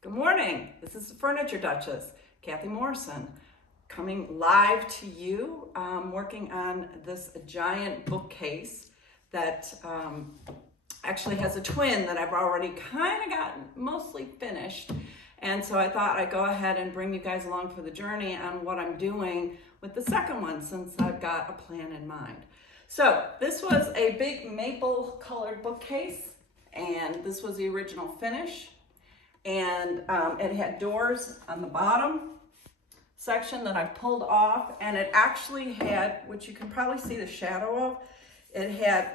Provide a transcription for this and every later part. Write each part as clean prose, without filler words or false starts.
Good morning. This is the Furniture Duchess, Kathy Morrison, coming live to you, working on this giant bookcase that actually has a twin that I've already kind of gotten mostly finished. And so I thought I'd go ahead and bring you guys along for the journey on what I'm doing with the second one, since I've got a plan in mind. So this was a big maple colored bookcase, and this was the original finish. And it had doors on the bottom section that I pulled off, and it actually had, which you can probably see the shadow of, it had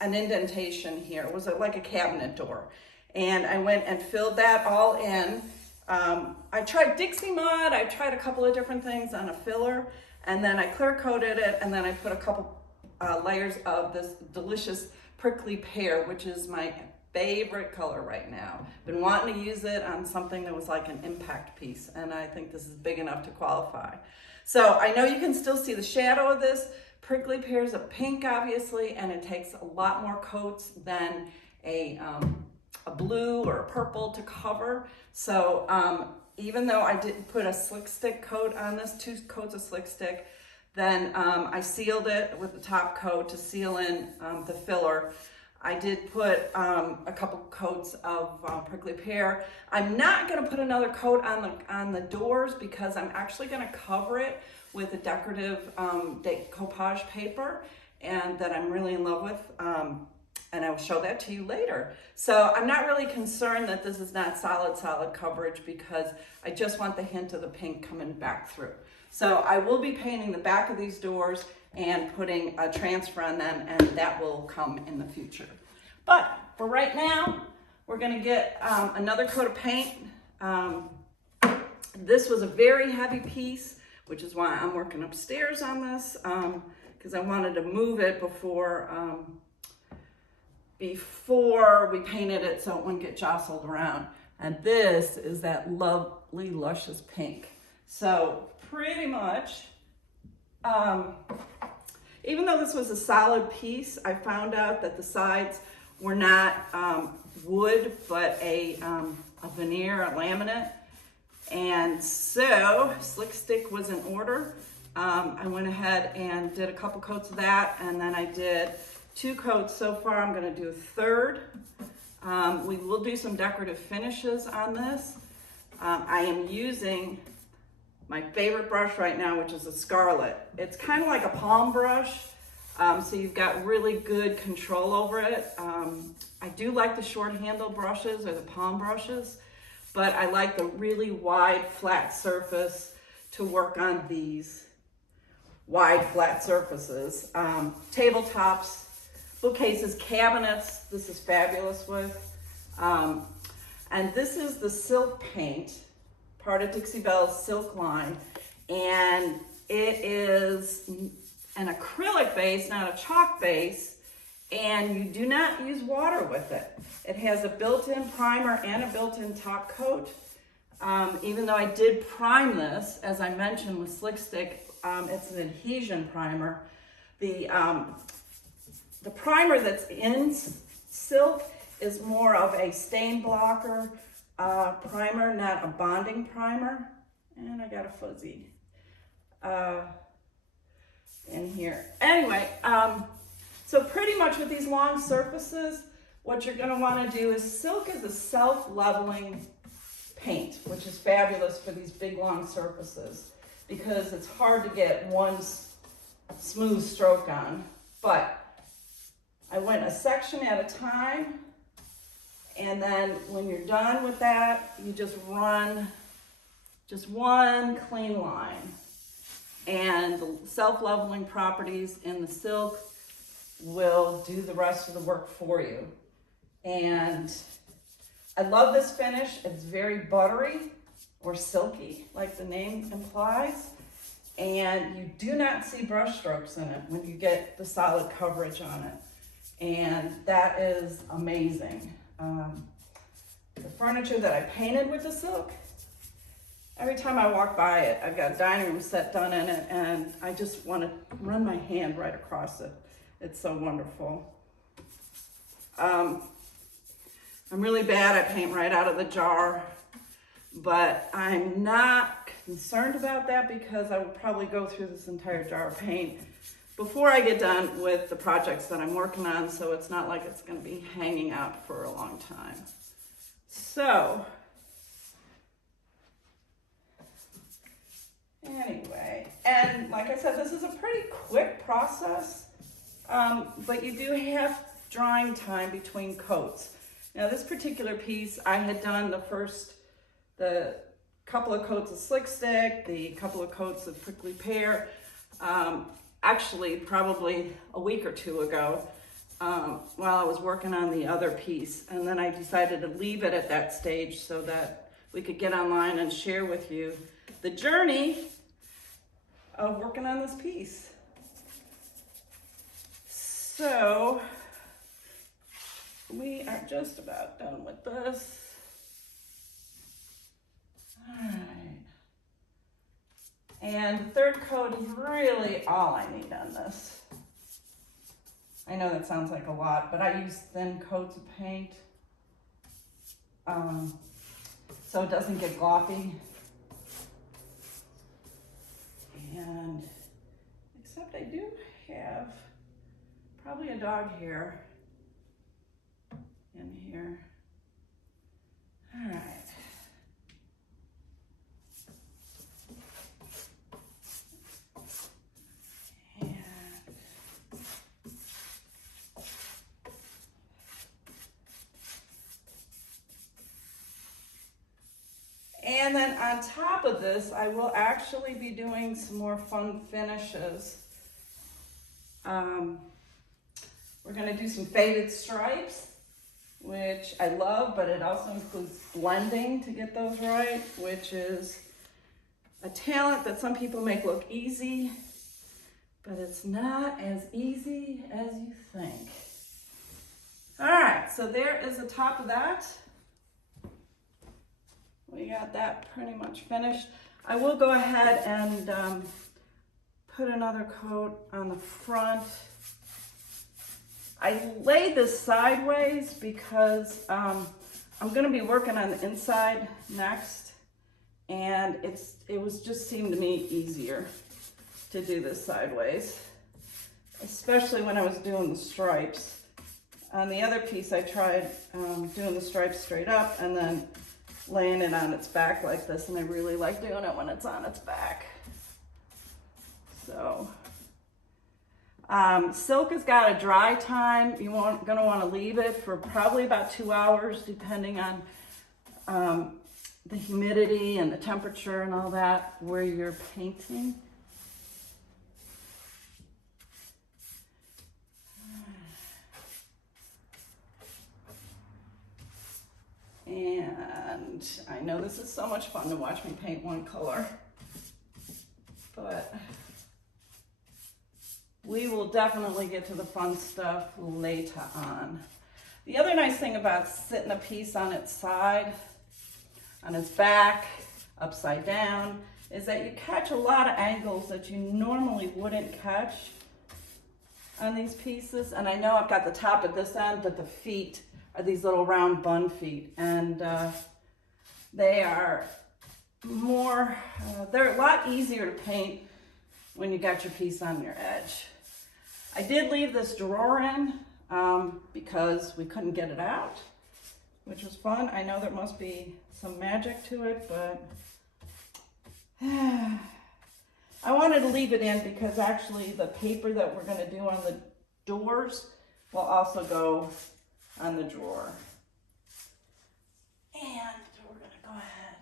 an indentation here. It was like a cabinet door. And I went and filled that all in. I tried Dixie Mud, I tried a couple of different things on a filler, and then I clear coated it, and then I put a couple layers of this delicious prickly pear, which is my favorite color right now. Been wanting to use it on something that was like an impact piece, and I think this is big enough to qualify. So I know you can still see the shadow of this. Prickly pear is a pink, obviously, and it takes a lot more coats than a blue or a purple to cover. So even though I didn't put a slick stick coat on this, 2 coats of slick stick, then I sealed it with the top coat to seal in the filler. I did put a couple coats of prickly pear. I'm not gonna put another coat on the doors because I'm actually gonna cover it with a decorative decoupage paper, and that I'm really in love with. And I will show that to you later. So I'm not really concerned that this is not solid coverage, because I just want the hint of the pink coming back through. So I will be painting the back of these doors and putting a transfer on them, and that will come in the future. But for right now, we're gonna get another coat of paint. This was a very heavy piece, which is why I'm working upstairs on this, because I wanted to move it before we painted it so it wouldn't get jostled around. And this is that lovely, luscious pink. So pretty much, even though this was a solid piece, I found out that the sides were not wood, but a veneer, a laminate. And so slick stick was in order. I went ahead and did a couple coats of that, and then I did 2 coats so far. I'm gonna do a third. We will do some decorative finishes on this. I am using my favorite brush right now, which is a Scarlet. It's kind of like a palm brush, so you've got really good control over it. I do like the short handle brushes or the palm brushes, but I like the really wide flat surface to work on these wide flat surfaces. Tabletops, bookcases, cabinets, this is fabulous with. And this is the silk paint, part of Dixie Belle's silk line, and it is an acrylic base, not a chalk base, and you do not use water with it. It has a built-in primer and a built-in top coat. Even though I did prime this, as I mentioned with Slick Stick, it's an adhesion primer. The primer that's in silk is more of a stain blocker primer, not a bonding primer. And I got a fuzzy in here. Anyway, so pretty much with these long surfaces, what you're gonna wanna do is, silk is a self-leveling paint, which is fabulous for these big long surfaces because it's hard to get one smooth stroke on. But I went a section at a time, and then when you're done with that, you just run just one clean line. And the self-leveling properties in the silk will do the rest of the work for you. And I love this finish. It's very buttery or silky, like the name implies. And you do not see brush strokes in it when you get the solid coverage on it. And that is amazing. The furniture that I painted with the silk, every time I walk by it, I've got a dining room set done in it, and I just want to run my hand right across it. It's so wonderful. I'm really bad. I paint right out of the jar. but I'm not concerned about that because I will probably go through this entire jar of paint before I get done with the projects that I'm working on, so it's not like it's going to be hanging out for a long time. So, anyway, and like I said, this is a pretty quick process, but you do have drying time between coats. Now this particular piece, I had done the couple of coats of Slick Stick, the couple of coats of Prickly Pear, actually probably a week or two ago, while I was working on the other piece. And then I decided to leave it at that stage so that we could get online and share with you the journey of working on this piece. So we are just about done with this. All right. And the third coat is really all I need on this. I know that sounds like a lot, but I use thin coats of paint so it doesn't get gloppy. And except I do have probably a dog hair in here. All right. And then on top of this, I will actually be doing some more fun finishes. We're gonna do some faded stripes, which I love, but it also includes blending to get those right, which is a talent that some people make look easy, but it's not as easy as you think. All right, so there is the top of that. We got that pretty much finished. I will go ahead and put another coat on the front. I laid this sideways because I'm gonna be working on the inside next, and it was just seemed to me easier to do this sideways, especially when I was doing the stripes. On the other piece, I tried doing the stripes straight up and then laying it on its back like this, and I really like doing it when it's on its back. So, silk has got a dry time. You're gonna wanna leave it for probably about 2 hours, depending on the humidity and the temperature and all that where you're painting. And I know this is so much fun to watch me paint one color, but we will definitely get to the fun stuff later on. The other nice thing about sitting a piece on its side, on its back, upside down, is that you catch a lot of angles that you normally wouldn't catch on these pieces. And I know I've got the top at this end, but the feet are these little round bun feet, and they are more, they're a lot easier to paint when you got your piece on your edge. I did leave this drawer in because we couldn't get it out, which was fun. I know there must be some magic to it, but I wanted to leave it in because actually the paper that we're gonna do on the doors will also go on the drawer. And we're gonna go ahead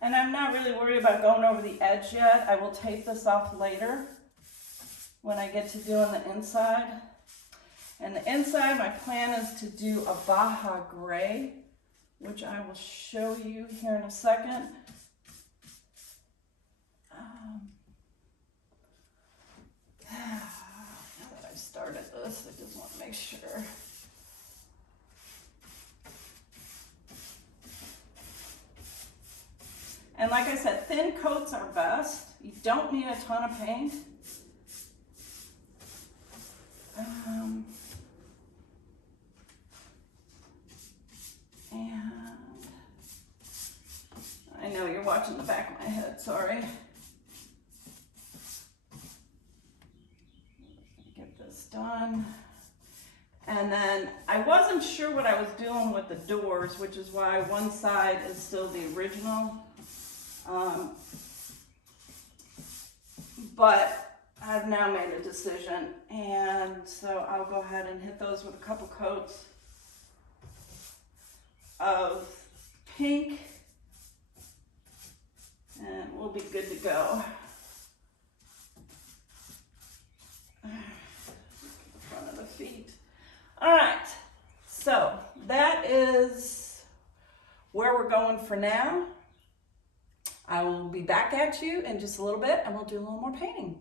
and I'm not really worried about going over the edge yet. I will tape this off later when I get to doing the inside. And the inside, my plan is to do a Baja Gray, which I will show you here in a second. Now that I've started this, I just want to make sure. And like I said, thin coats are best. You don't need a ton of paint. scratching the back of my head, sorry. Get this done. And then I wasn't sure what I was doing with the doors, which is why one side is still the original. But I've now made a decision, and so I'll go ahead and hit those with a couple coats of pink, and we'll be good to go. The front of the feet. All right, so that is where we're going for now. I will be back at you in just a little bit and we'll do a little more painting.